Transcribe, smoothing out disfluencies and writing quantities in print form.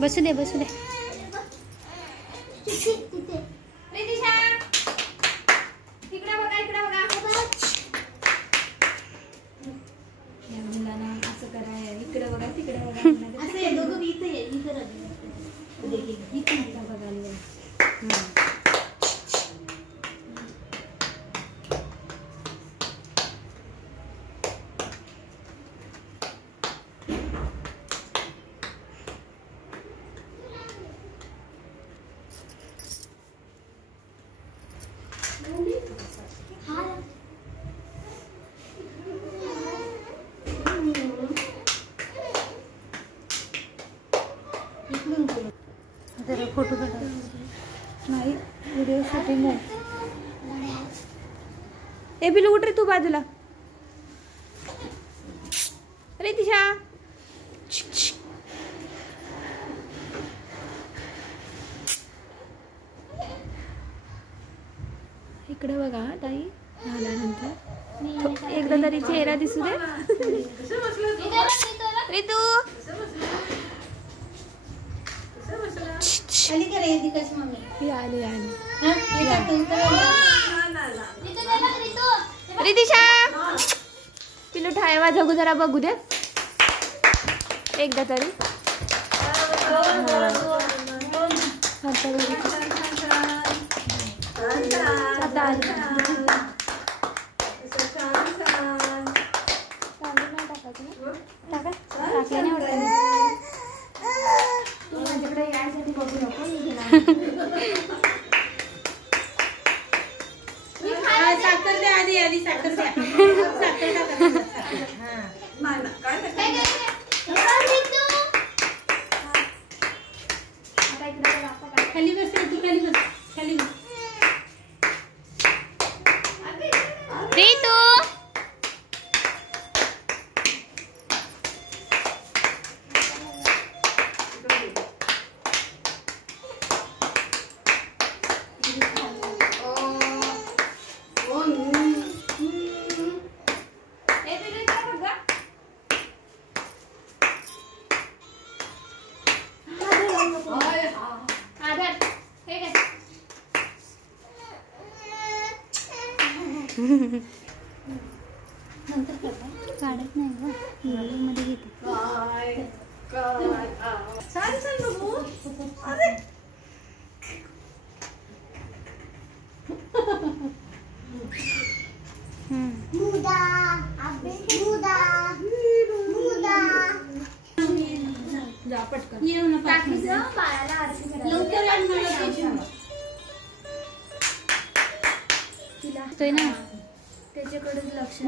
बसू दे बसू दे. जरा फोटो काढायचा नाही, व्हिडिओ शूटिंग आहे. ए बिलू उठ रे तू बाजूला. अरे तिशा इकडे बघा ताई. झाल्यानंतर एकदा तरी चेहरा दिसू दे. रितू रितिशा पिलू ठायवा जगू जरा बघू दे एकदा तरी. माझ्याकडे यायसाठी बघू नको. साखर द्या आधी आधी साखर द्या. खाली बस तू खाली बस खाली बस. काढत नाही ग मध्ये घेते. पटकन ना त्याच्याकडेच लक्ष.